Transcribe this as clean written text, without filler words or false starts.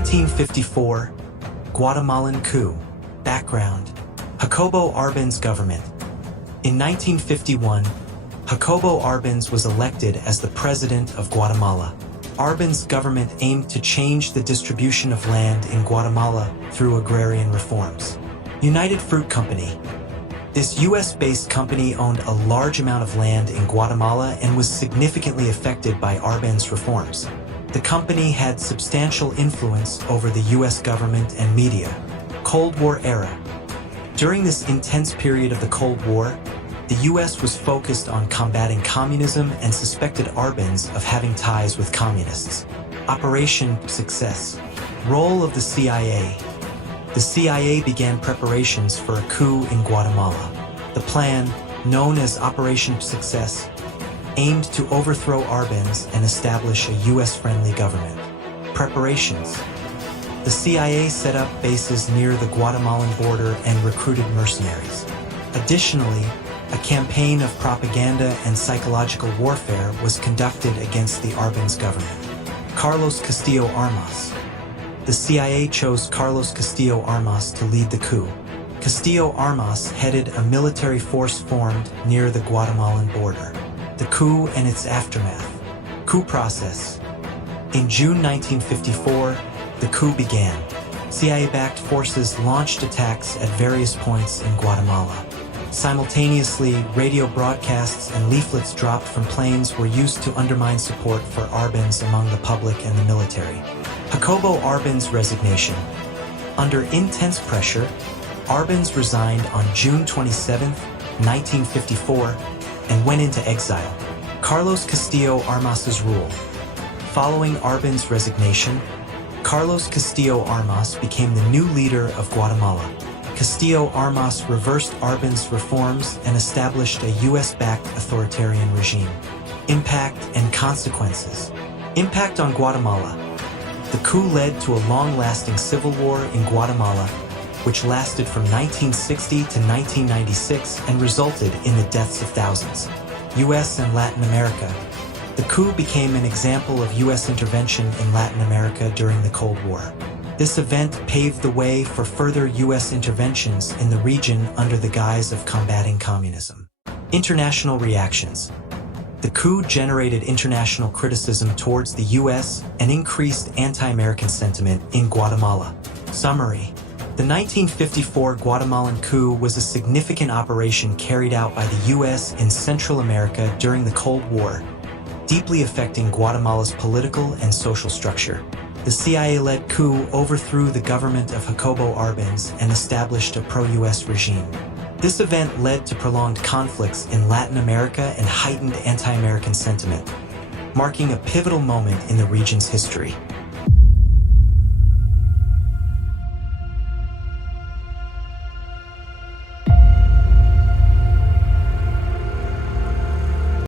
1954, Guatemalan Coup. Background: Jacobo Árbenz government. In 1951, Jacobo Árbenz was elected as the president of Guatemala. Árbenz government aimed to change the distribution of land in Guatemala through agrarian reforms. United Fruit Company. This US-based company owned a large amount of land in Guatemala and was significantly affected by Árbenz reforms. The company had substantial influence over the US government and media. Cold War era. During this intense period of the Cold War, the US was focused on combating communism and suspected Árbenz of having ties with communists. Operation Success. Role of the CIA. The CIA began preparations for a coup in Guatemala. The plan, known as Operation Success, aimed to overthrow Árbenz and establish a US-friendly government. Preparations. The CIA set up bases near the Guatemalan border and recruited mercenaries. Additionally, a campaign of propaganda and psychological warfare was conducted against the Árbenz government. Carlos Castillo Armas. The CIA chose Carlos Castillo Armas to lead the coup. Castillo Armas headed a military force formed near the Guatemalan border. The coup and its aftermath. Coup process. In June 1954, the coup began. CIA-backed forces launched attacks at various points in Guatemala. Simultaneously, radio broadcasts and leaflets dropped from planes were used to undermine support for Árbenz among the public and the military. Jacobo Árbenz resignation. Under intense pressure, Árbenz resigned on June 27, 1954, and went into exile. Carlos Castillo Armas's rule. Following Árbenz resignation, Carlos Castillo Armas became the new leader of Guatemala. Castillo Armas reversed Árbenz reforms and established a US-backed authoritarian regime. Impact and consequences. Impact on Guatemala. The coup led to a long-lasting civil war in Guatemala, which lasted from 1960 to 1996 and resulted in the deaths of thousands. US and Latin America. The coup became an example of US intervention in Latin America during the Cold War. This event paved the way for further US interventions in the region under the guise of combating communism. International reactions. The coup generated international criticism towards the US and increased anti-American sentiment in Guatemala. Summary. The 1954 Guatemalan coup was a significant operation carried out by the US in Central America during the Cold War, deeply affecting Guatemala's political and social structure. The CIA-led coup overthrew the government of Jacobo Árbenz and established a pro-US regime. This event led to prolonged conflicts in Latin America and heightened anti-American sentiment, marking a pivotal moment in the region's history.